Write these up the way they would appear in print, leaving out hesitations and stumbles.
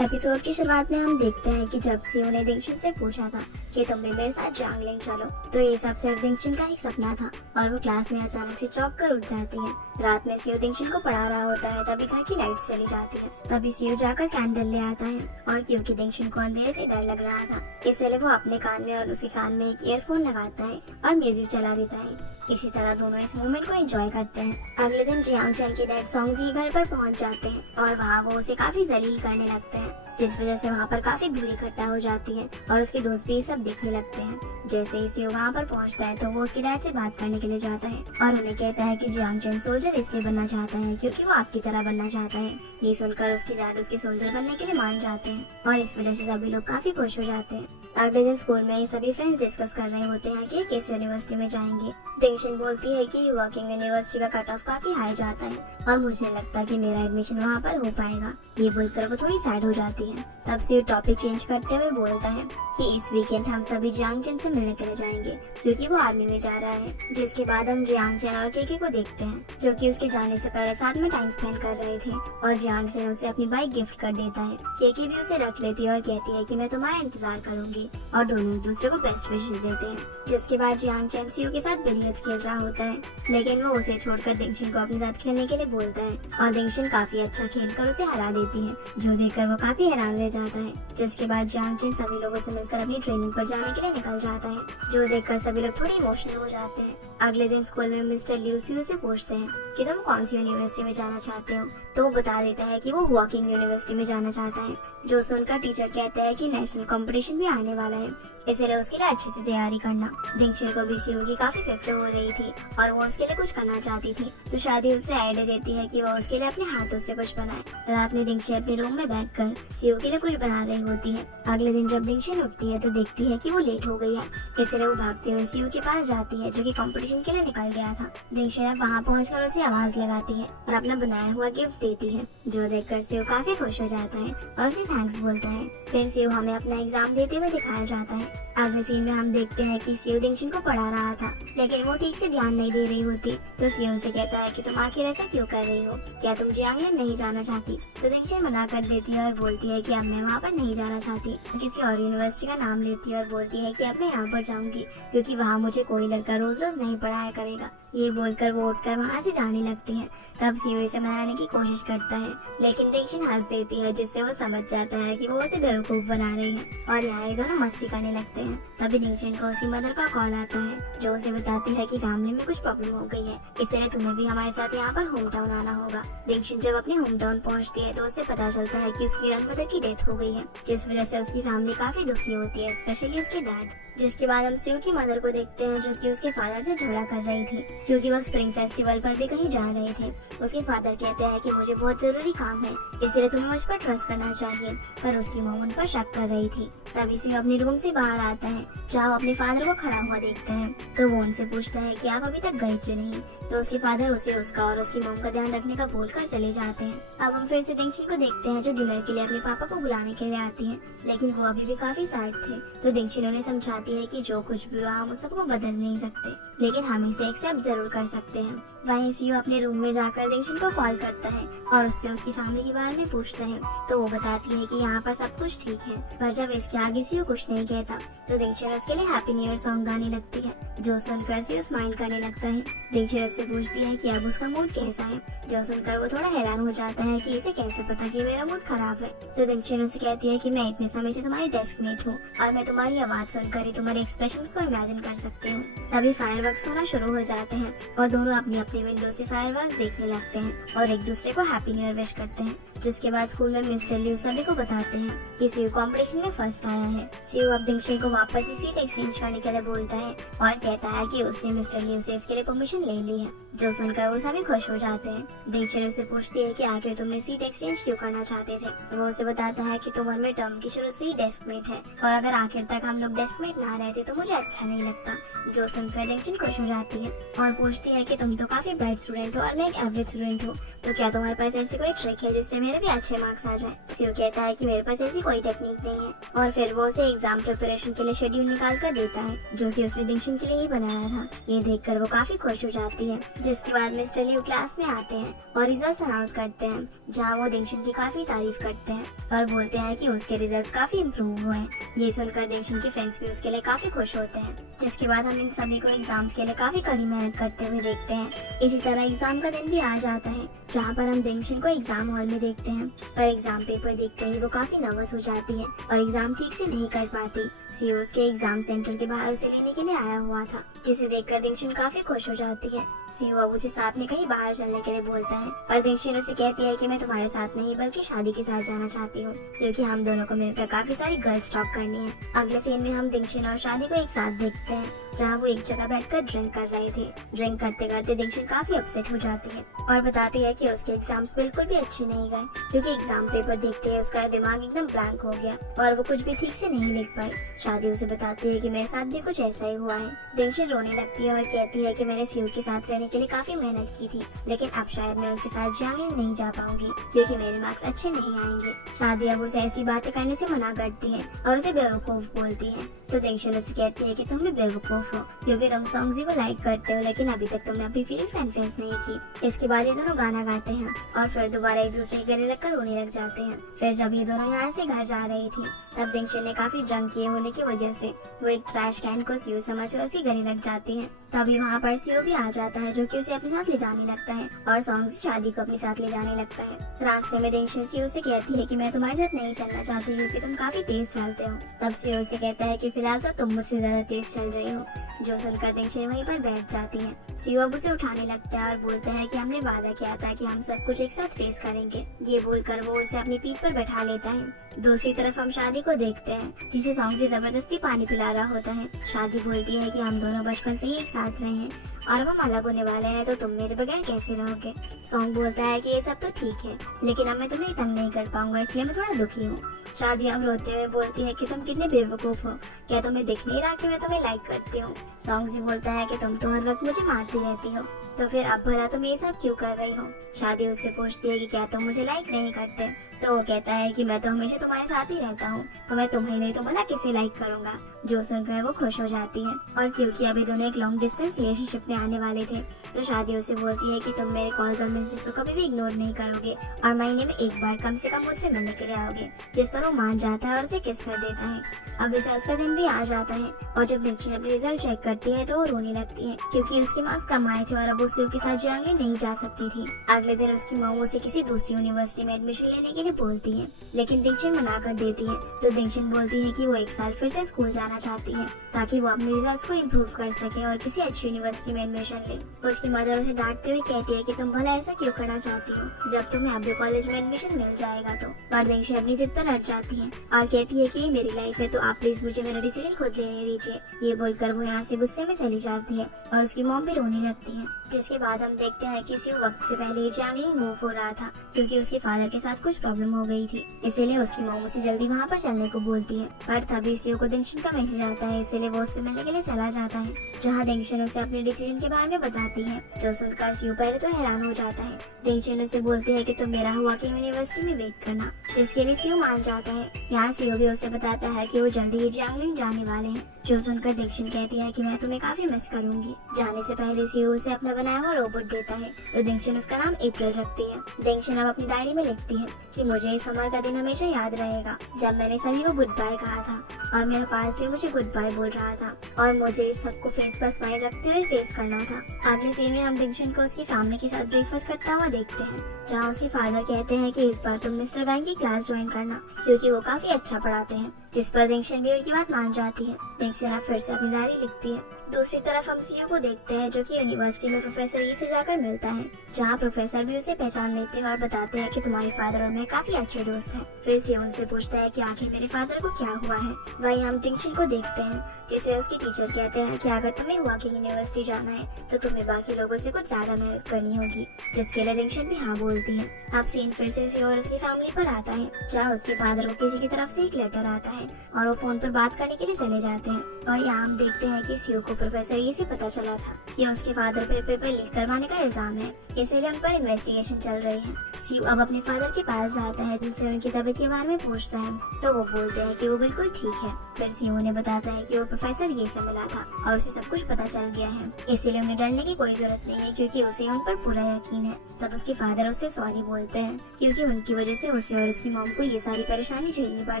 Episode की शुरुआत में हम देखते हैं कि जब सीओ ने दिंगशन से पूछा था कि तुम भी मेरे साथ जांगलिंग चलो, तो ये सब सिर्फ दिंगशन का एक सपना था और वो क्लास में अचानक से चौंक कर उठ जाती है। रात में सीओ दिंगशन को पढ़ा रहा होता है, तभी घर की लाइट्स चली जाती है। तभी सीओ जाकर कैंडल ले आता है और क्योंकि दिंगशन को अंधेरे से डर लग रहा था, इसलिए वो अपने कान में और उसी कान में एक ईयरफोन लगाता है और म्यूजिक चला देता है। इसी तरह दोनों इस मोमेंट को एंजॉय करते हैं। अगले दिन जियांग चैन के डैड सॉन्गजी घर पर पहुंच जाते हैं और वहाँ वो उसे काफी जलील करने लगते हैं, जिस वजह से वहाँ पर काफी भीड़ इकट्ठा हो जाती है और उसके दोस्त भी ये सब देखने लगते हैं। जैसे ही सीओ वहाँ पर पहुँचता है तो वो उसके डैड से बात करने के लिए जाता है और उन्हें कहता है कि जियांग चैन सोल्जर इसलिए बनना चाहता है क्योंकि वो आपकी तरह बनना चाहता है। ये सुनकर उसके डैड उसके सोल्जर बनने के लिए मान जाते हैं और इस वजह से सभी लोग काफी खुश हो जाते हैं। अगले दिन स्कूल में सभी फ्रेंड्स डिस्कस कर रहे होते हैं कि किस यूनिवर्सिटी में जाएंगे। दिंगशन बोलती है कि वर्किंग यूनिवर्सिटी का कट ऑफ काफी हाई जाता है और मुझे लगता कि मेरा एडमिशन वहाँ पर हो पाएगा। ये बोलकर वो थोड़ी सैड हो जाती है। तब से टॉपिक चेंज करते हुए बोलता है कि इस वीकेंड हम सभी जियांग चैन से मिलने के लिए जाएंगे क्योंकि वो आर्मी में जा रहा है। जिसके बाद हम जियांग चैन और केके को देखते हैं जो कि उसके जाने से पहले साथ में टाइम स्पेंड कर रहे थे और जियांग चैन उसे अपनी बाइक गिफ्ट कर देता है। केके भी उसे रख लेती है और कहती है कि मैं तुम्हारा इंतजार करूंगी और दोनों एक दूसरे को बेस्ट विशेस देते हैं। जिसके बाद जियांग चैन सीओ के साथ बिलियर्ड्स खेल रहा होता है, लेकिन वो उसे छोड़कर दिंगशन को अपने साथ खेलने के लिए बोलता है और दिंगशन काफी अच्छा खेलकर उसे हरा देती है, जो देखकर वो काफी हैरान रह जाता है। जिसके बाद जियांग चैन सभी लोगों से मिलकर अपनी ट्रेनिंग पर जाने के लिए निकल जाता है, जो देखकर सभी लोग थोड़े इमोशनल हो जाते हैं। अगले दिन स्कूल में मिस्टर लिू सीओ से पूछते हैं कि तुम कौन सी यूनिवर्सिटी में जाना चाहते हो, तो वो बता देता है कि वो वॉकिंग यूनिवर्सिटी में जाना चाहता है। जो सुनकर टीचर कहता है कि नेशनल कंपटीशन भी आने वाला है, इसलिए उसके लिए अच्छे से तैयारी करना। दिंगशन को भी सीओ की काफी फिक्र हो रही थी और वो उसके लिए कुछ करना चाहती थी, तो शादी उससे आइडिया देती है कि वो उसके लिए अपने हाथों से कुछ बनाए। रात में दिंगशन अपने रूम में बैठकर सीओ के लिए कुछ बना रही होती है। अगले दिन जब दिंगशन उठती है तो देखती है कि वो लेट हो गई है, इसलिए वो भागते हुए सीओ के पास जाती है जो कि कंपटीशन के लिए निकल गया था। दिंगशन अब वहाँ पहुँचकर उसे आवाज लगाती है और अपना बनाया हुआ गिफ्ट देती है, जो देखकर सीओ काफी खुश हो जाता है और उसे थैंक्स बोलता है। फिर सीओ हमें अपना एग्जाम देते हुए दिखाया जाता है। अगले सीन में हम देखते हैं कि सीओ दिंगशन को पढ़ा रहा था, लेकिन वो ठीक से ध्यान नहीं दे रही होती, तो सीओ से कहता है कि तुम आखिर ऐसा क्यों कर रही हो, क्या तुम जियांगलिंग नहीं जाना चाहती? तो दिंगशन मना कर देती है और बोलती है कि अब मैं वहाँ पर नहीं जाना चाहती। किसी और यूनिवर्सिटी का नाम लेती है और बोलती है कि अब मैं यहाँ पर जाऊंगी क्योंकि वहाँ मुझे कोई लड़का रोज रोज नहीं पढ़ाया करेगा। ये बोलकर वो उठकर वहाँ से जाने लगती है। तब सीओ इसे मनाने की कोशिश करता है, लेकिन दिंगशन हंस देती है, जिससे वो समझ जाता है कि वो उसे बेवकूफ बना रही है और यहाँ ये दोनों मस्ती करने लगते हैं। तभी दिंगशन को उसकी मदर का कॉल आता है, जो उसे बताती है कि फैमिली में कुछ प्रॉब्लम हो गई है, इसलिए तुम्हें भी हमारे साथ यहाँ पर होम टाउन आना होगा। दिंगशन जब अपने होम टाउन पहुँचती है तो उसे पता चलता है कि उसकी ग्रैंडमदर की डेथ हो गई है, जिस वजह से उसकी फैमिली काफी दुखी होती है, स्पेशली उसके डैड। जिसके बाद हम सीओ की मदर को देखते हैं, जो कि उसके फादर से झगड़ा कर रही थी क्योंकि वो स्प्रिंग फेस्टिवल पर भी कहीं जा रहे थे। उसके फादर कहते हैं कि मुझे बहुत जरूरी काम है, इसलिए तुम्हें मुझ पर ट्रस्ट करना चाहिए, पर उसकी मॉम उन पर शक कर रही थी। तभी सीओ अपने रूम से बाहर आता है, जहाँ अपने फादर को खड़ा हुआ देखते हैं, तो वो उनसे पूछता है कि आप अभी तक गए क्यों नहीं, तो उसके फादर उसे उसका और उसकी मॉम का ध्यान रखने का बोलकर चले जाते हैं। अब हम फिर से दिंगशन को देखते हैं, जो डिनर के लिए अपने पापा को बुलाने के लिए आती है, लेकिन वो अभी भी काफी सैड थे, तो दिंगशन उन्हें समझाती है कि जो कुछ भी हुआ हम उस सबको बदल नहीं सकते, लेकिन हम इसे एक्सेप्ट जरूर कर सकते हैं। वहीं सीओ अपने रूम में जाकर दिंगशन को कॉल करता है और उससे उसकी फैमिली के बारे में पूछता है, तो वो बताती है कि यहाँ पर सब कुछ ठीक है, पर जब इसके आगे सीओ कुछ नहीं कहता तो दिंगशन उसके लिए हैप्पी न्यू ईयर सॉन्ग गाने लगती है, जो सुनकर सीओ स्माइल करने लगता है। दिंगशन उससे पूछती है कि अब उसका मूड कैसा है, जो सुनकर वो थोड़ा हैरान हो जाता है कि इसे कैसे पता कि मेरा मूड खराब है। तो दिंगशन उसे कहती है कि मैं इतने समय से तुम्हारी डेस्कमेट हूँ और मैं तुम्हारी आवाज सुनकर ही तुम्हारे एक्सप्रेशन को इमेजिन कर सकती हूँ। तभी फायरवर्क्स होना शुरू हो जाते हैं और दोनों अपनी अपनी विंडो से फायरवर्क्स देखने लगते हैं और एक दूसरे को हैप्पी न्यू ईयर विश करते हैं। जिसके बाद स्कूल में मिस्टर लिू सभी को बताते हैं कि सीओ कंपटीशन में फर्स्ट आया है। सीओ अब दिंगशन को वापस से सीट एक्सचेंज करने के लिए बोलता है और कहता है कि उसने मिस्टर लिू से इसके लिए परमिशन ले ली है, जो सुनकर वो सभी खुश हो जाते हैं। दिंगशन उससे पूछती है कि आखिर तुमने सीट एक्सचेंज क्यों करना चाहते थे। वो उसे बताता है कि तुम और मैं टर्म की शुरू से ही डेस्कमेट है और अगर आखिर तक हम लोग डेस्कमेट ना रहते तो मुझे अच्छा नहीं लगता, जो सुनकर दिंगशन खुश हो जाती है और पूछती है कि तुम तो काफी ब्राइट स्टूडेंट हो और मैं एक एवरेज स्टूडेंट हूँ, तो क्या तुम्हारे पास ऐसी कोई ट्रिक है जिससे मेरे भी अच्छे मार्क्स आ जाए। सीओ कहता है कि मेरे पास ऐसी कोई टेक्निक नहीं है और फिर वो उसे एग्जाम प्रिपरेशन के लिए शेड्यूल निकाल कर देता है, जो कि उसने दिंगशन के लिए ही बनाया था। ये देखकर वो काफी खुश हो जाती है। जिसके बाद मिस्टर लियू क्लास में आते हैं और रिजल्ट्स अनाउंस करते हैं, जहां वो दिंगशुन की काफी तारीफ करते हैं और बोलते हैं कि उसके रिजल्ट्स काफी इम्प्रूव हुए हैं। ये सुनकर दिंगशुन के फ्रेंड्स भी उसके लिए काफी खुश होते हैं। जिसके बाद हम इन सभी को एग्जाम्स के लिए काफी कड़ी मेहनत करते हुए देखते हैं। इसी तरह एग्जाम का दिन भी आ जाता है, जहाँ पर हम दिंगशुन को एग्जाम हॉल में देखते हैं, पर एग्जाम पेपर देखते ही वो काफी नर्वस हो जाती है और एग्जाम ठीक से नहीं कर पाती। सीओ उसके एग्जाम सेंटर के बाहर उसे लेने के लिए आया हुआ था, जिसे देखकर दिंगशुन काफी खुश हो जाती है। सीओ अब उसे साथ में कहीं बाहर चलने के लिए बोलता है, पर दिंगशुन उसे कहती है कि मैं तुम्हारे साथ नहीं बल्कि शादी के साथ जाना चाहती हूँ, क्योंकि हम दोनों को मिलकर काफी सारी गर्ल्स टॉक करनी है। अगले सीन में हम दिंगशुन और शादी को एक साथ देखते हैं, जहाँ वो एक जगह बैठकर ड्रिंक कर रहे थे। ड्रिंक करते करते दिंगशुन काफी अपसेट हो जाती है और बताती है कि उसके एग्जाम्स बिल्कुल भी अच्छे नहीं गए, क्योंकि एग्जाम पेपर देखते ही उसका दिमाग एकदम ब्लैंक हो गया और वो कुछ भी ठीक से नहीं लिख पाई। शादी उसे बताती है कि मेरे साथ भी कुछ ऐसा ही हुआ है। दिंगशुन रोने लगती है और कहती है कि मैंने सीओ के साथ रहने के लिए काफी मेहनत की थी, लेकिन अब शायद मैं उसके साथ जियांगलिंग नहीं जा पाऊंगी, क्योंकि मेरे मार्क्स अच्छे नहीं आएंगे। शादी अब उसे ऐसी बातें करने से मना करती है और उसे बेवकूफ बोलती है। तो दिंगशुन उसे कहती है कि तुम भी बेवकूफ हो, क्योंकि तुम सॉन्ग्जी को लाइक करते हो, लेकिन अभी तक तुमने अपनी फीलिंग्स कन्फेस नहीं की। इसके बाद ये दोनों गाना गाते हैं और फिर दोबारा एक दूसरे के गले लगकर रोने लग जाते हैं। फिर जब ये दोनों यहाँ से घर जा रही थी, तब दिंगशुन ने काफी ड्रंक किए होने की वजह से वो एक ट्रैश कैन को सीओ समझकर उसकी गले लग जाती है। तभी वहाँ पर सीओ भी आ जाता है, जो कि उसे अपने साथ ले जाने लगता है और सॉन्ग्स शादी को अपने साथ ले जाने लगता है। रास्ते में दिंगशुन सीओ से कहती है कि मैं तुम्हारे साथ नहीं चलना चाहती, क्योंकि तुम काफी तेज चलते हो। तब सीओ से कहता है कि फिलहाल तो तुम मुझसे ज्यादा तेज चल रही हो, जो सुनकर दिंगशुन वहीं पर बैठ जाती है। सीओ अब उसे उठाने लगता है और बोलता है कि हमने वादा किया था कि हम सब कुछ एक साथ फेस करेंगे। ये बोलकर वो उसे अपनी पीठ पर बैठा लेता है। दूसरी तरफ हम शादी को देखते हैं, जिसे सॉन्ग से जबरदस्ती पानी पिला रहा होता है। शादी बोलती है कि हम दोनों बचपन से ही एक साथ रहे हैं और अब हम अलग होने वाले हैं, तो तुम मेरे बगैर कैसे रहोगे। सॉन्ग बोलता है कि ये सब तो ठीक है, लेकिन अब मैं तुम्हें तंग नहीं कर पाऊंगा, इसलिए मैं थोड़ा दुखी हूँ। शादी अब रोते हुए बोलती है कि तुम कितने बेवकूफ हो, क्या तुम्हें दिख नहीं रहा कि मैं तुम्हें लाइक करती हूँ। सॉन्ग से बोलता है कि तुम तो हर वक्त मुझे मारती रहती हो, तो फिर अब भला तुम ये सब क्यों कर रही हो। शादी उससे पूछती है कि क्या तुम मुझे लाइक नहीं करते, तो वो कहता है कि मैं तो हमेशा तुम्हारे साथ ही रहता हूँ, तो मैं तुम्हें नहीं तो भला किसे लाइक करूंगा। जो सुनकर वो खुश हो जाती है, और क्योंकि अभी दोनों एक लॉन्ग डिस्टेंस रिलेशनशिप में आने वाले थे, तो शादी उसे बोलती है कि तुम मेरे कॉल्स और मैसेजेस को कभी भी इग्नोर नहीं करोगे और महीने में एक बार कम से कम मुझसे मिलने के लिए आओगे। जिस पर वो मान जाता है और उसे किस कर देता है। अब रिजल्ट्स का दिन भी आ जाता है और जब दिंगशुन अपने रिजल्ट चेक करती है तो वो रोने लगती है, क्योंकि उसके मार्क्स कम आए थे और अब वो सीओ के साथ जियांगलिंग नहीं जा सकती थी। अगले दिन उसकी मॉम उसे किसी दूसरी यूनिवर्सिटी में एडमिशन लेने के लिए बोलती है, लेकिन दिंगशुन मना कर देती है। तो दिंगशुन बोलती है कि वो एक साल फिर से स्कूल जाना चाहती है, ताकि वो अपने रिजल्ट्स को इम्प्रूव कर सके और किसी अच्छी यूनिवर्सिटी में एडमिशन ले। उसकी मदर उसे डांटते हुए कहती है कि तुम भला ऐसा क्यों करना चाहती हो, जब तुम्हें अपने कॉलेज में एडमिशन मिल जाएगा तो। पर दिंगशुन अपनी जिद पर अड़ जाती है और कहती है कि ये मेरी लाइफ है, तो आप प्लीज मुझे मेरा डिसीजन खुद लेने दीजिए। ये बोलकर वो यहाँ से गुस्से में चली जाती है और उसकी मॉम भी रोने लगती है। जिसके बाद हम देखते हैं कि सीओ वक्त से पहले जियांगलिंग मूव हो रहा था, क्योंकि उसके फादर के साथ कुछ प्रॉब्लम हो गई थी, इसीलिए उसकी मॉम उसे जल्दी वहाँ पर चलने को बोलती है। पर तभी सीओ को दिंगशुन का मैसेज आता है, इसीलिए वो उससे मिलने के लिए चला जाता है, जहाँ दिंगशुन उसे अपने डिसीजन के बारे में बताती है। जो सुनकर सीओ पहले तो हैरान हो जाता है। दिंगशुन उसे बोलती है कि तुम मेरा हुआ की यूनिवर्सिटी में वेट करना, जिसके लिए सीओ मान जाता है। यहाँ सीओ भी उसे बताता है कि वो जल्दी ही जियांगलिंग जाने वाले हैं। जो सुनकर दिंगशुन कहती है कि मैं तुम्हें काफी मिस करूंगी। जाने से पहले सीओ उसे अपना बनाया हुआ रोबोट देता है, तो दिंगशुन उसका नाम अप्रैल रखती है। दिंगशुन अब अपनी डायरी में लिखती है कि मुझे इस समर का दिन हमेशा याद रहेगा, जब मैंने सभी को गुड बाय कहा था और मेरा पास भी मुझे गुड बाय बोल रहा था और मुझे इस सबको फेस पर स्माइल रखते हुए फेस करना था। अगले सीन में हम दिंगशुन को उसकी फैमिली के साथ ब्रेकफास्ट करता हुआ देखते हैं, जहाँ उसके फादर कहते हैं कि इस बार तुम मिस्टर वैंग की क्लास ज्वाइन करना, क्योंकि वो काफी अच्छा पढ़ाते हैं। जिस पर दिंगशुन भी उनकी बात मान जाती है। दिंगशुन अब फिर से अपनी डायरी लिखती है। दूसरी तरफ हम सीओ को देखते हैं, जो कि यूनिवर्सिटी में प्रोफेसर ई से जाकर मिलता है, जहाँ प्रोफेसर भी उसे पहचान लेते हैं और बताते हैं कि तुम्हारे फादर और मैं काफी अच्छे दोस्त हैं। फिर सीओ उनसे पूछता है कि आखिर मेरे फादर को क्या हुआ है। वहीं हम दिंगशुन को देखते हैं, जिसे उसकी टीचर कहते हैं कि अगर तुम्हें वॉकिंग यूनिवर्सिटी जाना है तो तुम्हें बाकी लोगों से कुछ ज्यादा मेहनत करनी होगी, जिसके लिए दिंगशुन भी हाँ बोलती है। अब सीन फिर से सीओ और उसकी फैमिली पर आता है, जहाँ उसके फादर को किसी की तरफ से एक लेटर आता है और वो फोन पर बात करने के लिए चले जाते हैं। और यहाँ हम देखते हैं कि सीओ को प्रोफेसर ई से पता चला था कि उसके फादर पर पेपर लीक करवाने का इल्जाम है, इसीलिए उन पर इन्वेस्टिगेशन चल रही है। सीयू अब अपने फादर के पास जाता है, जिनसे उनकी तबीयत के बारे में पूछता है। तो वो बोलते हैं कि वो बिल्कुल ठीक है। फिर सीयू उन्हें बताता है कि वो प्रोफेसर ये से मिला था और उसे सब कुछ पता चल गया है, इसीलिए उन्हें डरने की कोई जरूरत नहीं है क्योंकि उसे उन पर पूरा यकीन है। तब उसके फादर उससे सॉरी बोलते हैं क्योंकि उनकी वजह से उसे और उसकी मॉम को ये सारी परेशानी झेलनी पड़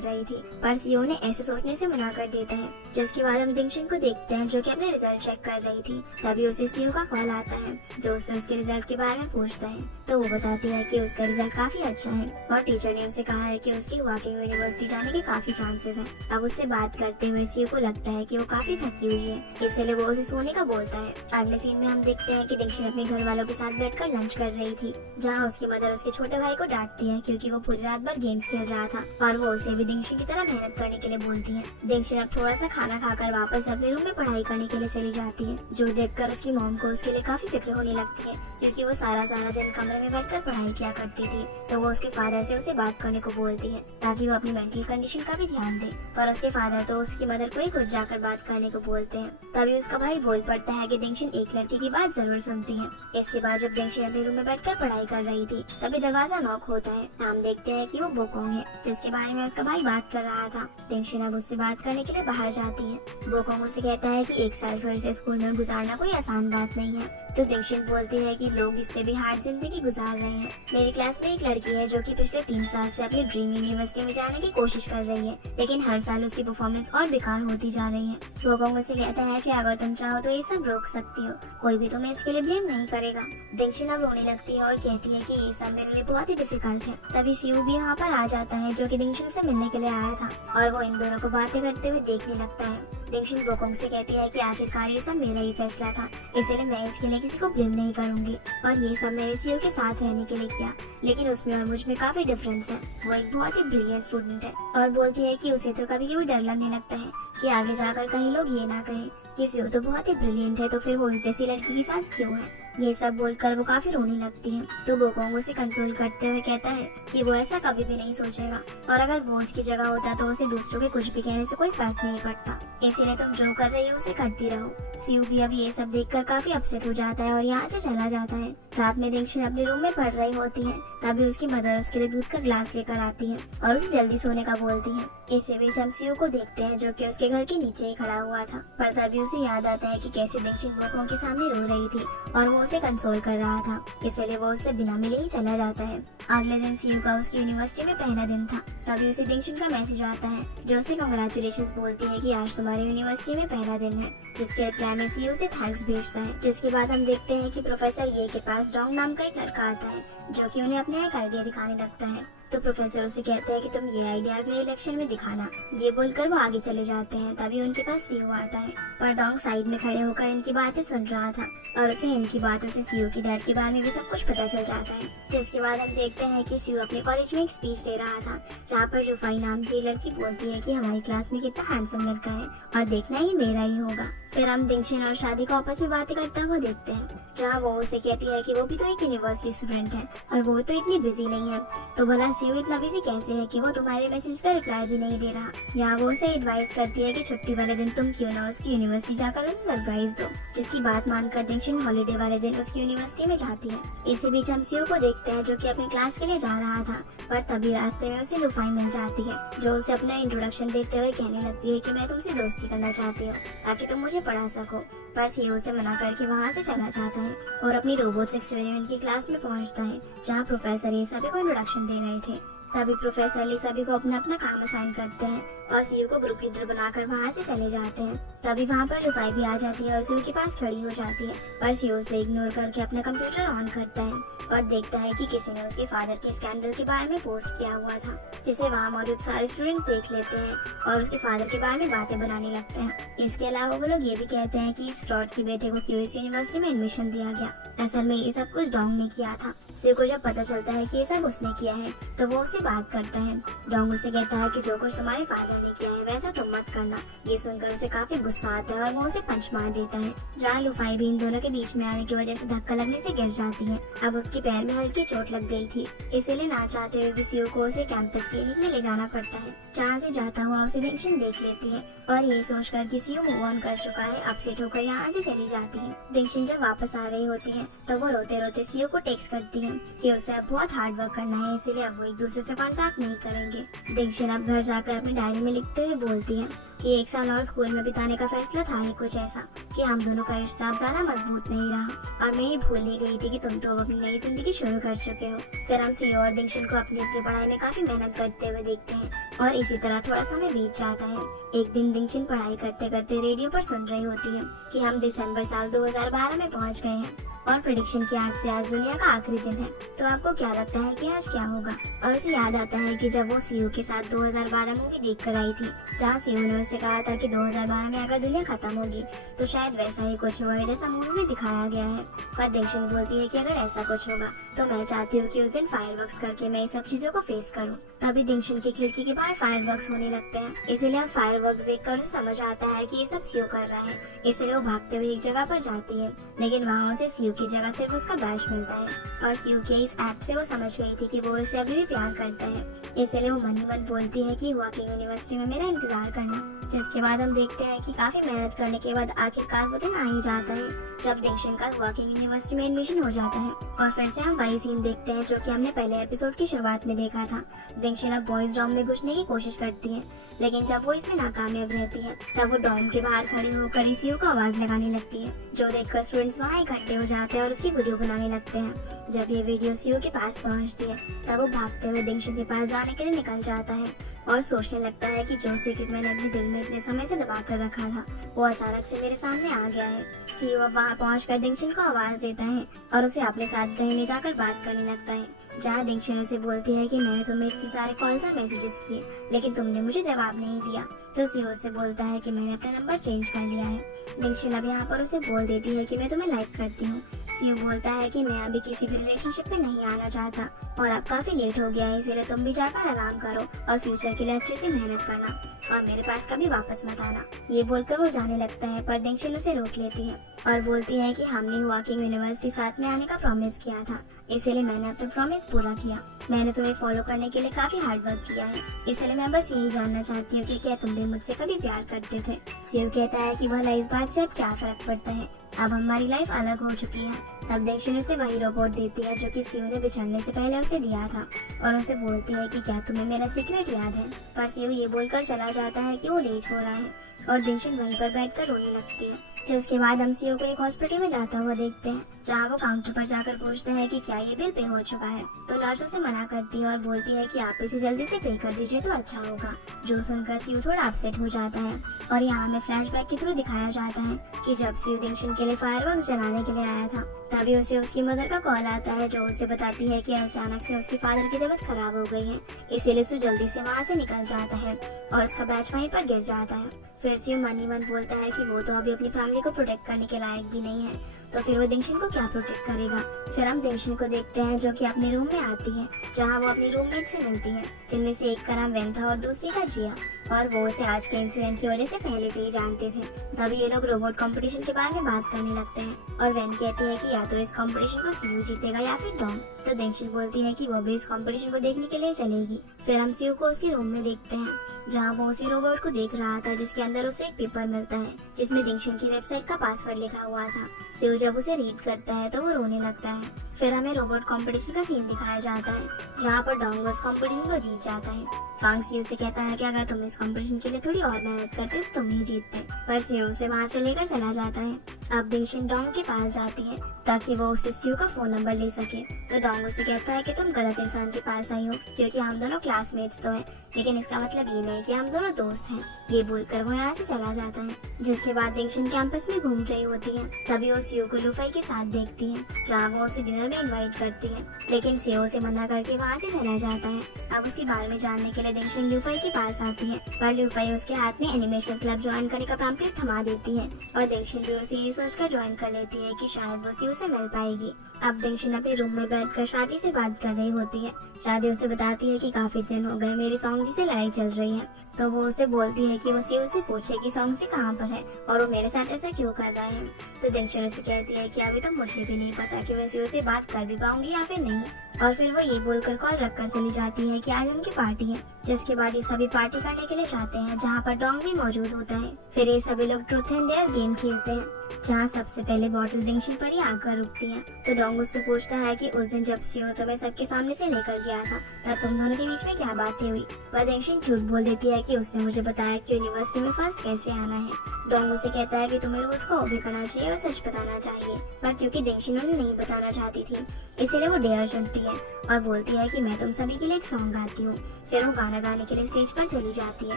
रही थी। पर सीयू उन्हें ऐसे सोचने से मना कर देता है। जिसके बाद हम दिंगशिन को देखते हैं जो कि अपने रिजल्ट चेक कर रही थी। तभी उसे सीयू का कॉल आता है जो उससे उसके रिजल्ट के बारे में पूछता है। तो वो बताती है कि उसका रिजल्ट काफी अच्छा है और टीचर ने उसे कहा है कि उसकी वॉकिंग यूनिवर्सिटी जाने के काफी चांसेस हैं। अब उससे बात करते हुए सीयू को लगता है कि वो काफी थकी हुई है, इसलिए वो उसे सोने का बोलता है। अगले सीन में हम देखते हैं कि दिंगशिन अपने घर वालों के साथ बैठकर लंच कर रही थी, जहाँ उसकी मदर उसके छोटे भाई को डांटती है क्योंकि वो पूरी रात भर गेम्स खेल रहा था और वो उसे भी दिंगशिन की तरह मेहनत करने के लिए बोलती है। दिंगशिन अब थोड़ा सा खाना खाकर वापस अपने रूम में पढ़ाई करने के लिए चली जाती है, जो देखकर उसकी मॉम को उसके लिए काफी फिक्र होने लगती है क्योंकि वो सारा दिन कमरे में बैठकर पढ़ाई किया करती थी। तो वो उसके फादर से उसे बात करने को बोलती है ताकि वो अपनी मेंटल कंडीशन का भी ध्यान दे, पर उसके फादर तो उसकी मदर को ही खुद जाकर बात करने को बोलते हैं। तभी उसका भाई बोल पड़ता है कि दिंगशिन एक लड़की की बात जरूर सुनती है। इसके बाद जब दिंगशिन अपने रूम में बैठकर पढ़ाई कर रही थी तभी दरवाजा नॉक होता है। हम देखते हैं कि वो बोकोंग है, जिसके बारे में उसका भाई बात कर रहा था। दिंगशिन अब उससे बात करने के लिए बाहर जाती है। बोकोंग उससे कहता है कि 1 साल फिर से स्कूल में गुजारना कोई आसान बात नहीं है। तो दिंगशिन बोलती है कि लोग इससे भी हार्ड जिंदगी गुजार रहे हैं। मेरी क्लास में एक लड़की है जो कि पिछले 3 साल से अपनी ड्रीम यूनिवर्सिटी में जाने की कोशिश कर रही है, लेकिन हर साल उसकी परफॉर्मेंस और बेकार होती जा रही है। बोकोंग उसे कहता है कि अगर तुम चाहो तो ये सब रोक सकती हो, कोई भी तुम्हें इसके लिए ब्लेम नहीं करेगा। दिंगशिन अब रोने लगती है और कहती है कि ये सब मेरे लिए बहुत ही डिफिकल्ट है। तभी सीयू भी यहाँ पर आ जाता है जो कि दिंगशिन से मिलने के लिए आया था और वो इन दोनों को बातें करते हुए देखने लगता है। दिंगशिन बोकोंग से कहती है कि आखिरकार ये सब मेरा ही फैसला था, इसलिए मैं इसके लिए किसी को ब्लेम नहीं करूंगी और ये सब मैंने सीयू के साथ रहने के लिए किया, लेकिन उसमें और मुझ में काफी डिफरेंस है। वो एक बहुत ही ब्रिलियंट स्टूडेंट है और बोलती है कि उसे तो कभी कभी डर लगने लगता है कि आगे जाकर कहीं लोग ये ना कहें कि सीयू तो बहुत ही ब्रिलियंट है तो फिर वो इस जैसी लड़की के साथ क्यों है। ये सब बोलकर वो काफी रोने लगती है। तो बोकोंग उसे कंसोल करते हुए कहता है कि वो ऐसा कभी भी नहीं सोचेगा और अगर वो उसकी जगह होता तो उसे दूसरों के कुछ भी कहने से कोई फर्क नहीं पड़ता, इसीलिए तुम जो कर रही हो उसे करती रहो। सीयू भी अब ये सब देखकर काफी अपसेट हो जाता है और यहाँ से चला जाता है। रात में दिंगशिन अपने रूम में पढ़ रही होती है, तभी उसकी मदर उसके लिए दूध का ग्लास लेकर आती है और उसे जल्दी सोने का बोलती है। इसी बीच हम सीयू को देखते हैं जो कि उसके घर के नीचे ही खड़ा हुआ था, पर तभी उसे याद आता है कि कैसे दिंगशिन बोकोंग के सामने रो रही थी और वो उसे कंसोल कर रहा था, इसलिए वो उससे बिना मिले ही चला जाता है। अगले दिन सीयू का उसकी यूनिवर्सिटी में पहला दिन था, तभी उसे दिंगशिन का मैसेज आता है जो उसे कांग्रेचुलेशंस बोलती है कि आज तुम्हारी यूनिवर्सिटी में पहला दिन है, जिसके रिप्लाई में सीयू से थैंक्स भेजता है। जिसके बाद हम देखते हैं कि प्रोफेसर ये के पास डोंग नाम का एक लड़का आता है जो कि उन्हें अपना एक आइडिया दिखाने लगता है। तो प्रोफेसर उसे कहते हैं कि तुम ये आइडिया अगले इलेक्शन में दिखाना। ये बोलकर वो आगे चले जाते हैं। तभी उनके पास सीयू आता है, पर डोंग साइड में खड़े होकर इनकी बातें सुन रहा था और उसे इनकी बातों से सीयू की डैड के बारे में भी सब कुछ पता चल जाता है। जिसके बाद हम देखते हैं कि सीयू अपने कॉलेज में एक स्पीच दे रहा था जहाँ पर लुफाई नाम की लड़की बोलती है कि हमारी क्लास में कितना हैंडसम लड़का है और देखना ही मेरा ही होगा। फिर हम दिंगशिन और शादी को आपस में बातें करते हुए देखते हैं, जहाँ वो उसे कहती है कि वो भी तो एक यूनिवर्सिटी स्टूडेंट है और वो तो इतनी बिजी नहीं है, तो भला सीयू इतना बिजी कैसे है कि वो तुम्हारे मैसेज का रिप्लाई भी नहीं दे रहा। यहाँ वो उसे एडवाइस करती है कि छुट्टी वाले दिन तुम क्यों ना उसकी यूनिवर्सिटी जाकर उसे सरप्राइज दो, जिसकी बात मानकर दिंगशिन हॉलीडे वाले दिन उसकी यूनिवर्सिटी में जाती है। इसी बीच हम सीयू को देखते हैं जो कि अपनी क्लास के लिए जा रहा था, पर तभी रास्ते में उसे लुफाई मिल जाती है जो उसे अपना इंट्रोडक्शन देते हुए कहने लगती है कि मैं तुमसे दोस्ती करना चाहती हूँ ताकि तुम मुझे पढ़ा सको। पर सीयू से मना करके वहाँ से चला जाता है और अपनी रोबोट्स एक्सपेरिमेंट की क्लास में पहुँचता है जहाँ प्रोफेसर ये सभी को इंट्रोडक्शन दे रहे थे। तभी प्रोफेसर ली सभी को अपना अपना काम असाइन करते हैं और सीयू को ग्रुप लीडर बनाकर वहाँ से चले जाते हैं। तभी वहाँ पर लुफाई भी आ जाती है और सीयू के पास खड़ी हो जाती है, पर सीयू उसे इग्नोर करके अपना कंप्यूटर ऑन करता है और देखता है कि किसी ने उसके फादर के स्कैंडल के बारे में पोस्ट किया हुआ था, जिसे वहाँ मौजूद सारे स्टूडेंट्स देख लेते हैं और उसके फादर के बारे में बातें बनाने लगते हैं। इसके अलावा वो लोग ये भी कहते हैं कि इस फ्रॉड की बेटे को क्यूएस यूनिवर्सिटी में एडमिशन दिया गया, असल में ये सब कुछ डोंग ने किया था। सीयू को जब पता चलता है कि ये सब उसने किया है तो वो उससे बात करता है। डोंग उसे कहता है कि जो कुछ तुम्हारे फादर ने किया है वैसा तुम मत करना। ये सुनकर उसे काफी गुस्सा आता है और वो उसे पंच मार देता है, जहाँ लुफाई भी इन दोनों के बीच में आने की वजह से धक्का लगने से गिर जाती है। अब उसके पैर में हल्की चोट लग गई थी, इसीलिए ना चाहते हुए भी सीयू को उसे कैंपस क्लिनिक में ले जाना पड़ता है, जहाँ से जाता हुआ उसे दिंगशिन देख लेती है और ये सोचकर कि सीयू मूव ऑन कर चुका है अपसेट होकर यहाँ से चली जाती है। दिंगशिन जब वापस आ रही होती है तो वो रोते रोते सीयू को टेक्स्ट करती है कि उसे अब बहुत हार्ड वर्क करना है, इसीलिए अब वो एक दूसरे से कांटेक्ट नहीं करेंगे। दीक्षित अब घर जाकर अपनी डायरी में लिखते हुए बोलती है कि 1 साल और स्कूल में बिताने का फैसला था ही कुछ ऐसा कि हम दोनों का रिश्ता अब ज्यादा मजबूत नहीं रहा और मैं ये भूल ही गई थी कि तुम तो अब अपनी नई जिंदगी शुरू कर चुके हो। फिर हम सीओ और दीक्षित को अपनी अपनी पढ़ाई में काफी मेहनत करते हुए देखते हैं और इसी तरह थोड़ा समय बीत जाता है। एक दिन दीक्षित पढ़ाई करते करते रेडियो पर सुन रही होती है कि हम दिसंबर साल 2012 में पहुंच गए हैं और प्रेडिक्शन की आज से आज दुनिया का आखिरी दिन है। तो आपको क्या लगता है कि आज क्या होगा? और उसे याद आता है कि जब वो सीयू के साथ 2012 मूवी देखकर आई थी, जहाँ सीयू ने उसे कहा था कि 2012 में अगर दुनिया खत्म होगी तो शायद वैसा ही कुछ हुआ है जैसा मूवी में दिखाया गया है। पर दीक्षित बोलती है कि अगर ऐसा कुछ होगा तो मैं चाहती हूँ कि उस दिन फायरवर्क्स करके मैं सब चीजों को फेस करूँ। तभी दीक्षित की खिड़की के बाहर फायरवर्क्स होने लगते हैं, इसीलिए अब फायरवर्क्स देखकर उसे समझ आता है कि ये सब सीयू कर रहा है। इसलिए वो भागते हुए एक जगह पर जाती है, लेकिन वहाँ उसे सीयू की जगह सिर्फ उसका बैच मिलता है और सीयू के इस एक्ट से वो समझ गई थी कि वो उसे अभी भी प्यार करता है। इसलिए वो मन ही मन बोलती है कि वॉकिंग यूनिवर्सिटी में मेरा इंतजार करना। जिसके बाद हम देखते हैं कि काफी मेहनत करने के बाद आखिरकार वो दिन आ ही जाता है जब दीक्षित का वॉकिंग यूनिवर्सिटी में एडमिशन हो जाता है। और फिर से हम वही सीन देखते हैं जो कि हमने पहले एपिसोड की शुरुआत में देखा था। दीक्षित अब बॉयज डॉम में घुसने की कोशिश करती है, लेकिन जब वो इसमें नाकामयाब रहती है तब वो डॉम के बाहर खड़ी होकर सीयू को आवाज लगाने लगती है, जो देखकर स्टूडेंट्स वहाँ इकट्ठे हो जाते हैं और उसकी वीडियो बनाने लगते हैं। जब ये वीडियो सीयू के पास पहुँचती है तब वो भागते हुए दीक्षित के पास जाने के लिए निकल जाता है और सोचने लगता है कि जो सीक्रेट मैंने अपने दिल में इतने समय से दबा कर रखा था वो अचानक से मेरे सामने आ गया है। सीयू अब वहाँ पहुँचकर दीक्षित को आवाज देता है और उसे अपने साथ कहीं ले जाकर बात करने लगता है, जहाँ दीक्षित उसे बोलती है कि मैंने तुम्हें इतने सारे कॉल्स और मैसेजेस किए लेकिन तुमने मुझे जवाब नहीं दिया। तो सीयू उसे बोलता है कि मैंने अपना नंबर चेंज कर लिया है। दीक्षित अब यहाँ पर उसे बोल देती है कि मैं तुम्हें लाइक करती हूँ। सीयू बोलता है कि मैं अभी किसी भी रिलेशनशिप में नहीं आना चाहता और अब काफी लेट हो गया है, इसलिए तुम भी जाकर आराम करो और फ्यूचर के लिए अच्छे से मेहनत करना और मेरे पास कभी वापस मत आना। ये बोलकर वो जाने लगता है, पर दीक्षित उसे रोक लेती है और बोलती है कि हमने वॉकिंग यूनिवर्सिटी साथ में आने का प्रॉमिस किया था, इसीलिए मैंने अपना प्रॉमिस पूरा किया। मैंने तुम्हें फॉलो करने के लिए काफी हार्ड वर्क किया है, इसलिए मैं बस यही जानना चाहती हूँ कि क्या तुम भी मुझसे कभी प्यार करते थे। सीयू कहता है कि भला इस बात से अब क्या फर्क पड़ता है, अब हमारी लाइफ अलग हो चुकी है। तब दीक्षित उसे वही रोबोट देती है जो कि सीयू ने बिछड़ने से पहले उसे दिया था और उसे बोलती है कि क्या तुम्हें मेरा सीक्रेट याद है। पर सीयू ये बोलकर चला जाता है कि वो लेट हो रहा है और दीक्षित वहीं पर बैठकर रोने लगती है। जिसके बाद हम सीयू को एक हॉस्पिटल में जाता हुआ देखते हैं, जहाँ वो काउंटर पर जाकर पूछता है कि क्या ये बिल पे हो चुका है। तो नर्स उसे मना करती है और बोलती है कि आप इसे जल्दी से पे कर दीजिए तो अच्छा होगा। जो सुनकर सीयू थोड़ा अपसेट हो जाता है और यहाँ हमें फ्लैशबैक के थ्रू दिखाया जाता है कि जब सीयू दीक्षित के लिए फायरवर्क्स जलाने के लिए आया था तभी उसे उसकी मदर का कॉल आता है, जो उसे बताती है कि अचानक से उसके फादर की तबीयत खराब हो गई है, इसीलिए उसे जल्दी से वहाँ से निकल जाता है और उसका बैच वहीं पर गिर जाता है। फिर सीयू मन ही मन बोलता है कि वो तो अभी अपनी फैमिली को प्रोटेक्ट करने के लायक भी नहीं है, तो फिर वो दीक्षित को क्या प्रोटेक्ट करेगा। फिर हम दीक्षित को देखते हैं जो कि अपने रूम में आती है, जहाँ वो अपनी रूममेट से मिलती है, जिनमें से एक का नाम वेन था और दूसरी का जिया, और वो उसे आज के इंसिडेंट की वजह से पहले से ही जानते थे। तभी ये लोग रोबोट कंपटीशन के बारे में बात करने लगते हैं और वेन कहती है कि या तो इस कंपटीशन को सीयू जीतेगा या फिर डॉम। तो दीक्षित बोलती है कि वो भी इस कंपटीशन को देखने के लिए चलेगी। फिर हम सीयू को उसके रूम में देखते हैं, जहाँ वो उसी रोबोट को देख रहा था जिसके अंदर उसे एक पेपर मिलता है जिसमें दीक्षित की वेबसाइट का पासवर्ड लिखा हुआ था। सीयू जब उसे रीड करता है तो वो रोने लगता है। फिर हमें रोबोट कंपटीशन का सीन दिखाया जाता है, जहाँ पर डोंग उस कंपटीशन को जीत जाता है। फांग सीयू से कहता है कि अगर तुम इस कंपटीशन के लिए थोड़ी और मेहनत करते तो तुम ही जीतते, पर सीयू उसे वहाँ से लेकर चला जाता है। अब दीक्षित डोंग के पास जाती है ताकि वो उससे सीयू का फोन नंबर ले सके। तो डोंग उसे कहता है कि तुम गलत इंसान के पास आई हो, क्योंकि हम दोनों क्लासमेट्स तो हैं, लेकिन इसका मतलब ये नहीं कि हम दोनों दोस्त हैं। ये बोलकर वो यहाँ से चला जाता है। जिसके बाद दीक्षित कैंपस में घूम रही होती है, तभी वो सीयू को लूफाई के साथ देखती है, जहाँ वो उसे डिनर में इनवाइट करती है, लेकिन सीयू उसे मना करके वहाँ से चला जाता है। अब उसके बारे में जानने के लिए दीक्षित लूफाई के पास आती है, पर लूफाई उसके हाथ में एनिमेशन क्लब ज्वाइन करने का पैम्पलेट थमा देती है और दीक्षित भी उसे ये सोचकर ज्वाइन कर लेती है कि शायद वो सीयू से मिल पाएगी। अब दीक्षित अपने रूम में बैठकर शादी से बात कर रही होती है। शादी उसे बताती है कि काफी दिन हो गए मेरी सॉन्ग से लड़ाई चल रही है। तो वो उसे बोलती है कि वो सीयू से पूछे कि सॉन्ग से कहाँ पर है और वो मेरे साथ ऐसा क्यों कर रहा है। तो दीक्षित उसे कहती है कि अभी तो मुझे भी नहीं पता कि मैं सीयू से बात कर भी पाऊंगी या फिर नहीं। और फिर वो ये बोलकर कॉल रखकर चली जाती है कि आज उनकी पार्टी है, जिसके बाद ये सभी पार्टी करने के लिए जाते हैं जहाँ पर डोंग भी मौजूद होता है। फिर ये सभी लोग ट्रूथ एंड डेयर गेम खेलते हैं, जहाँ सबसे पहले बॉटल दिंगशिन पर ही आकर रुकती है। तो डोंग उससे पूछता है कि उस दिन जब सियो तुम्हें सबके सामने से लेकर गया था, तब तुम दोनों के बीच में क्या बातें हुई। पर दिंगशिन झूठ बोल देती है कि उसने मुझे बताया कि यूनिवर्सिटी में फर्स्ट कैसे आना है। डोंग उसे कहता है कि तुम्हें रूल्स को ओबे करना चाहिए और सच बताना चाहिए, पर क्योंकि दिंगशिन उन्हें नहीं बताना चाहती थी, इसीलिए वो डेयर चुनती है और बोलती है कि मैं तुम सभी के लिए एक सॉन्ग गाती हूँ। फिर वो गाना गाने के लिए स्टेज पर चली जाती है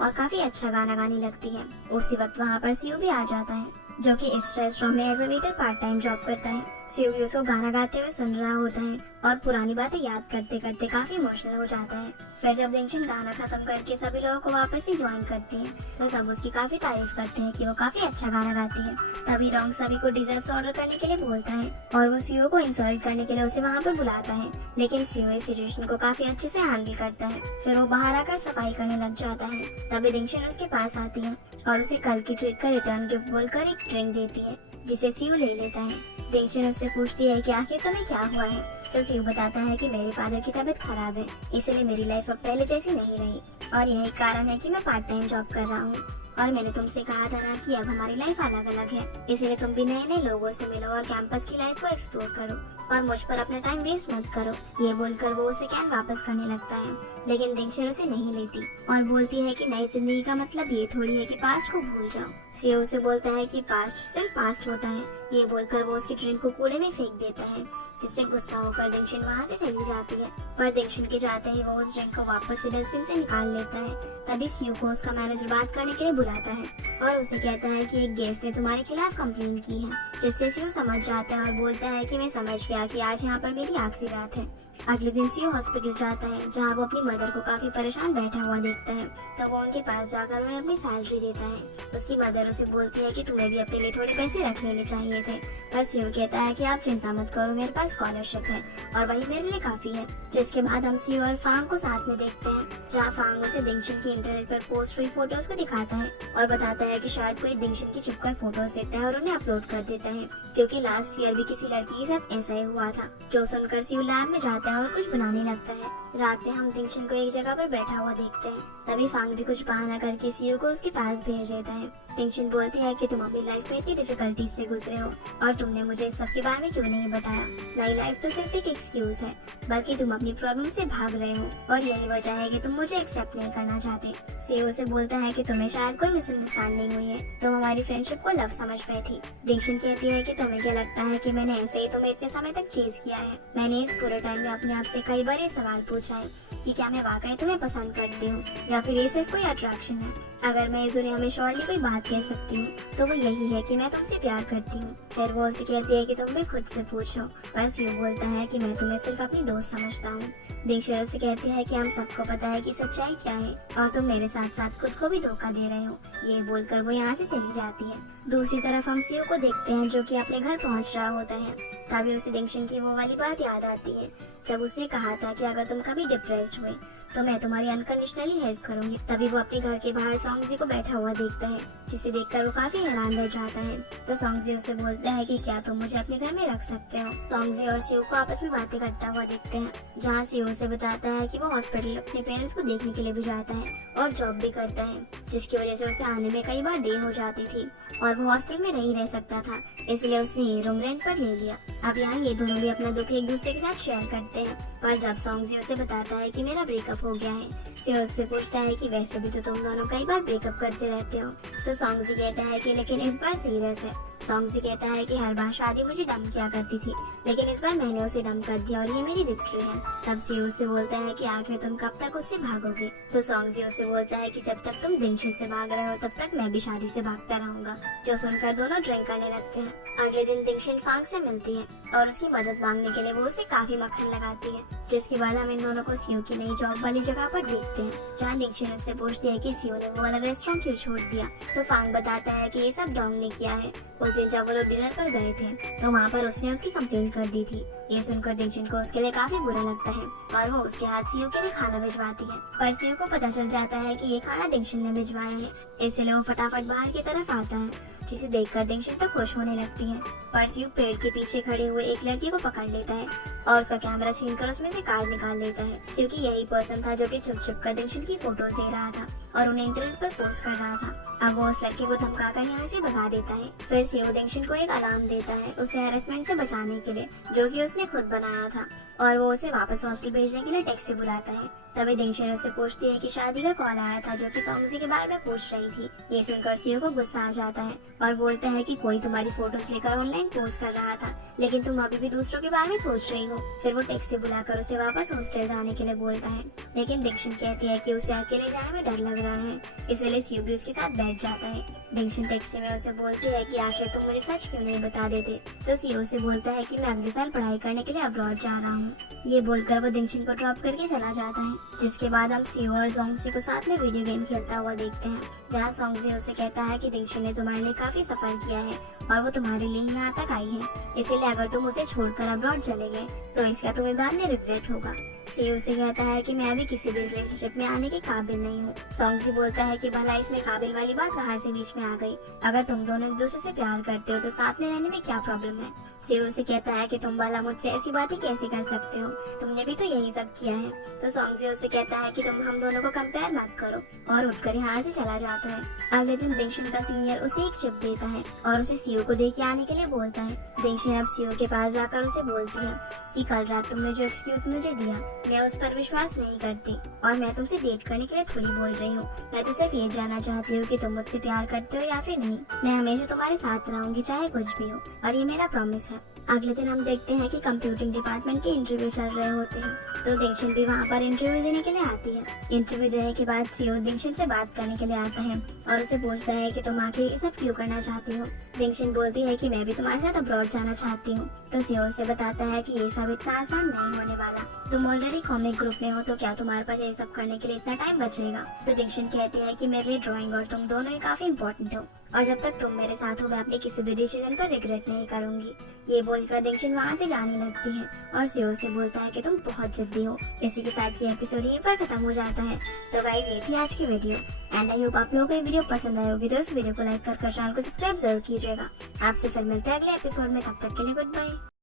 और काफी अच्छा गाना गाने लगती है। उसी वक्त वहाँ पर सियो भी आ जाता है, जो कि इस रेस्टोरेंट में as a waiter part time job करता है। सियो भी उसको गाना गाते हुए सुन रहा होता है और पुरानी बातें याद करते करते काफी इमोशनल हो जाता है। फिर जब दिंगशिन गाना खत्म करके सभी लोगों को वापस ही ज्वाइन करती है, तो सब उसकी काफी तारीफ करते हैं कि वो काफी अच्छा गाना गाती है। तभी डोंग सभी को डिजर्ट्स ऑर्डर करने के लिए बोलता है और वो सियो को इंसल्ट करने के लिए उसे वहाँ पर बुलाता है, लेकिन सियो इस सिचुएशन को काफी अच्छे से हैंडल करता है। फिर वो बाहर आकर सफाई करने लग जाता है। तभी दिंगशिन उसके पास आती है और उसे कल की ट्रीट का रिटर्न गिफ्ट बोलकर एक ड्रिंक देती है, जिसे सियो ले लेता है। दिंगशिन उससे पूछती है कि आखिर तुम्हें क्या हुआ है, तो सियो बताता है कि मेरे फादर की तबीयत खराब है, इसलिए मेरी लाइफ अब पहले जैसी नहीं रही और यही कारण है कि मैं पार्ट टाइम जॉब कर रहा हूँ। और मैंने तुमसे कहा था ना कि अब हमारी लाइफ अलग अलग है, इसलिए तुम भी नए नए लोगों से मिलो और कैंपस की लाइफ को एक्सप्लोर करो और मुझ पर अपना टाइम वेस्ट मत करो। ये बोलकर वो उसे कैन वापस करने लगता है, लेकिन दिंगशिन उसे नहीं लेती और बोलती है कि नई जिंदगी का मतलब ये थोड़ी है कि पास्ट को भूल जाओ। सियो उसे बोलता है कि पास्ट सिर्फ पास्ट होता है। ये बोलकर वो उसकी ड्रिंक को कूड़े में फेंक देता है, जिससे गुस्सा होकर दिंगशिन वहाँ से चली जाती है। पर दिंगशिन के जाते ही वो उस ड्रिंक को वापस से डस्टबिन से निकाल लेता है। तभी सियो को उसका मैनेजर बात करने के लिए बुलाता है और उसे कहता है कि एक गेस्ट ने तुम्हारे खिलाफ कंप्लेन की है, जिससे सियो समझ जाता है और बोलता है कि मैं समझ गया कि आज यहाँ पर मेरी आखिरी रात है। अगले दिन सियो हॉस्पिटल जाता है, जहाँ वो अपनी मदर को काफी परेशान बैठा हुआ देखता है। तो वो उनके पास जाकर उन्हें अपनी सैलरी देता है। उसकी मदर उसे बोलती है कि तुम्हें भी अपने लिए थोड़े पैसे रख लेने चाहिए थे, पर सियो कहता है कि आप चिंता मत करो, मेरे पास स्कॉलरशिप है और वही मेरे लिए काफी है। जिसके बाद हम सियो और फांग को साथ में देखते हैं, जहाँ फांग उसे दिंगशिन की इंटरनेट पर पोस्ट हुई फोटोज को दिखाता है और बताता है कि शायद कोई दिंगशिन की छुपकर फोटोज लेता है और उन्हें अपलोड कर देता है, क्योंकि लास्ट ईयर भी किसी लड़की के साथ ऐसा ही हुआ था। जो सुनकर सियो लैब में जाता है और कुछ बनाने लगता है। रात में हम दिंगशिन को एक जगह पर बैठा हुआ देखते हैं। तभी फांग भी कुछ बहाना करके सियो को उसके पास भेज देता है। दिंगशिन बोलती है कि तुम अपनी लाइफ में इतनी डिफिकल्टीज से गुजरे हो और तुमने मुझे इस सब के बारे में क्यों नहीं बताया। नई लाइफ तो सिर्फ एक एक्सक्यूज है, बल्कि तुम अपनी प्रॉब्लम से भाग रहे हो और यही वजह है कि तुम मुझे एक्सेप्ट नहीं करना चाहते। सियो से बोलता है कि तुम्हें शायद कोई मिसअंडरस्टैंडिंग हुई है, तुम हमारी फ्रेंडशिप को लव समझ बैठी। दिंगशिन कहती है कि तुम्हें क्या लगता है कि मैंने ऐसे ही तुम्हें इतने समय तक चीज किया है। मैंने इस पूरे टाइम में अपने आप से कई बार ये सवाल पूछा है कि क्या मैं वाकई तुम्हें पसंद करती हूँ या फिर ये सिर्फ कोई अट्रैक्शन है। अगर मैं इस दुनिया में श्योरली कोई बात कह सकती हूँ तो वो यही है कि मैं तुमसे प्यार करती हूँ। फिर वो उसे कहती है कि तुम भी खुद से पूछो, पर सियो बोलता है कि मैं तुम्हें सिर्फ अपनी दोस्त समझता हूँ। दिंगशिन उसे कहती है कि हम सबको पता है कि सच्चाई क्या है और तुम मेरे साथ साथ खुद को भी धोखा दे रहे हो। ये बोलकर वो यहाँ से चली जाती है। दूसरी तरफ हम सियो को देखते हैं, जो कि अपने घर पहुँच रहा होता है। तभी उसे दिंगशिन की वो वाली बात याद आती है जब उसने कहा था कि अगर तुम कभी डिप्रेस्ड हुए तो मैं तुम्हारी अनकंडीशनली हेल्प करूंगी। तभी वो अपने घर के बाहर सोंगजी को बैठा हुआ देखता है, जिसे देखकर वो काफी हैरान रह जाता है। तो सोंगजी उससे बोलता है कि क्या तुम मुझे अपने घर में रख सकते हो। सोंगजी और सियो को आपस में बातें करता हुआ देखते हैं, जहाँ सियो से बताता है कि वो हॉस्पिटल अपने पेरेंट्स को देखने के लिए भी जाता है और जॉब भी करता है, जिसकी वजह से उसे आने में कई बार देर हो जाती थी और वो हॉस्टल में नहीं रह सकता था, इसलिए उसने ये रूम रेंट पर ले लिया। अब यहाँ ये दोनों भी अपना दुख एक दूसरे के साथ शेयर करते हैं। पर जब सोंगजी उसे बताता है कि मेरा ब्रेकअप हो गया है, सियो उससे पूछता है कि वैसे भी तो तुम दोनों कई बार ब्रेकअप करते रहते हो। तो सोंगजी कहता है कि लेकिन इस बार सीरियस है। सोंगजी कहता है कि हर बार शादी मुझे डंप किया करती थी, लेकिन इस बार मैंने उसे डंप कर दिया और ये मेरी विक्ट्री है। तब सियो उससे बोलता है कि आखिर तुम कब तक उससे भागोगे। तो सोंगजी उससे बोलता है कि जब तक तुम दिंगशिन से भाग रहे हो तब तक मैं भी शादी से भागता रहूंगा। जो सुनकर दोनों ड्रिंक करने लगते हैं। अगले दिन दिंगशिन फांग से मिलती है और उसकी मदद मांगने के लिए वो उसे काफी मक्खन लगाती है, जिसके बाद हम इन दोनों को सियो की नई जॉब वाली जगह पर देखते हैं, जहाँ दिंगशिन उससे पूछती है कि सियो ने वो वाला रेस्टोरेंट क्यों छोड़ दिया। तो फांग बताता है कि ये सब डोंग ने किया है। उस दिन जब वो लोग डिनर पर गए थे तो वहाँ पर उसने उसकी कंप्लेंट कर दी थी। ये सुनकर दिंगशिन को उसके लिए काफी बुरा लगता है और वो उसके हाथ सियो के लिए खाना भिजवाती है। पर सियो को पता चल जाता है कि ये खाना दिंगशिन ने भिजवाया है, इसलिए वो फटाफट बाहर की तरफ आता है, जिसे देखकर दिंगशन तो खुश होने लगती है। पर सियो पेड़ के पीछे खड़े हुए एक लड़की को पकड़ लेता है और उसका कैमरा छीनकर उसमें से कार्ड निकाल लेता है, क्योंकि यही पर्सन था जो कि छुप छुप कर दिंगशन की फोटोज ले रहा था और उन्हें इंटरनेट पर पोस्ट कर रहा था। अब वो उस लड़के को धमकाकर यहाँ से भगा देता है। फिर सियो दिंगशन को एक अलार्म देता है उसे हैरेसमेंट से बचाने के लिए, जो कि उसने खुद बनाया था, और वो उसे वापस हॉस्टल भेजने के लिए टैक्सी बुलाता है। तभी दिंगशन उससे पूछती है कि शादी का कॉल आया था जो कि सॉन्गजी के बारे में पूछ रही थी। ये सुनकर सियो को गुस्सा आ जाता है और बोलता है कि कोई तुम्हारी फोटोज लेकर ऑनलाइन पोस्ट कर रहा था, लेकिन तुम अभी भी दूसरों के बारे में सोच रही हो। फिर वो टैक्सी बुलाकर उसे वापस हॉस्टल जाने के लिए बोलता है, लेकिन दिंगशन कहती है कि उसे अकेले जाने में डर लग रहा है, इसलिए सियो भी उसके साथ बैठ जाता है। दिंगशन टैक्सी में उसे बोलती है कि आखिर तुम मुझे सच क्यों नहीं बता देते। तो सियो से बोलता है कि मैं अगले साल पढ़ाई करने के लिए अब्रॉड जा रहा हूँ। ये बोलकर वो दिंगशन को ड्रॉप करके चला जाता है, जिसके बाद हम सियो और जोंगजी को साथ में वीडियो गेम खेलता हुआ देखते हैं, जहाँ जोंगजी उसे कहता है कि दिंगशन ने तुम्हारे लिए काफी सफर किया है और वो तुम्हारे लिए यहाँ तक आई है, इसीलिए अगर तुम उसे छोड़कर अब्रॉड चले गए तो इसका तुम्हें बाद में रिग्रेट होगा। सियो उसे कहता है कि मैं अभी किसी भी रिलेशनशिप में आने के काबिल नहीं हूँ। जोंगजी बोलता है कि भला इसमें काबिल वाली बात कहाँ से बीच में आ गई, अगर तुम दोनों एक दूसरे से प्यार करते हो तो साथ में रहने में क्या प्रॉब्लम है। सियो उसे कहता है कि तुम भला मुझसे ऐसी बातें कैसे कर सकते हो, तुमने भी तो यही सब किया है। तो जोंगजी उसे कहता है कि तुम हम दोनों को कंपेयर मत करो, और उठकर यहाँ से चला जाता है। अगले दिन दिंगशन का सीनियर उसे एक चिप देता है और उसे सियो को दे के आने के लिए बोलता है। दिंगशन अब सियो के पास जाकर उसे बोलती है कि कल रात तुमने जो एक्सक्यूज मुझे दिया, मैं उस पर विश्वास नहीं करती और मैं तुमसे डेट करने के लिए थोड़ी बोल रही हूँ। मैं तो सिर्फ ये जानना चाहती हूँ कि तुम मुझसे प्यार करते हो या फिर नहीं। मैं हमेशा तुम्हारे साथ रहूंगी चाहे कुछ भी हो, और ये मेरा प्रॉमिस है। अगले दिन हम देखते हैं कि कंप्यूटिंग डिपार्टमेंट के इंटरव्यू चल रहे होते हैं, तो दिंगशन भी वहाँ पर इंटरव्यू देने के लिए आती है। इंटरव्यू देने के बाद सियो दिंगशन से बात करने के लिए आता है और उसे पूछता है कि तुम आखिर ये सब क्यों करना चाहती हो। दिंगशन बोलती है कि मैं भी तुम्हारे साथ अब्रॉड जाना चाहती हूँ। तो सियो उसे बताता है कि ये सब इतना आसान नहीं होने वाला, तुम ऑलरेडी कॉमिक ग्रुप में हो, तो क्या तुम्हारे पास ये सब करने के लिए इतना टाइम बचेगा। तो दिंगशन कहती है कि मेरे लिए ड्राइंग और तुम दोनों ही काफी इम्पोर्टेंट हो, और जब तक तुम मेरे साथ हो मैं अपने किसी भी डिसीजन पर रिग्रेट नहीं करूंगी। ये बोलकर दिंगशन वहाँ से जाने लगती है और सियो से बोलता है कि तुम बहुत जिद्दी हो। इसी के साथ ये एपिसोड यहीं पर खत्म हो जाता है। तो गाइस, ये थी आज की वीडियो, एंड आई होप आप लोगों को ये वीडियो पसंद आई होगी। तो इस वीडियो को लाइक कर चैनल को सब्सक्राइब जरूर कीजिएगा। आपसे फिर मिलते हैं अगले एपिसोड में, तब तक के लिए गुड बाय।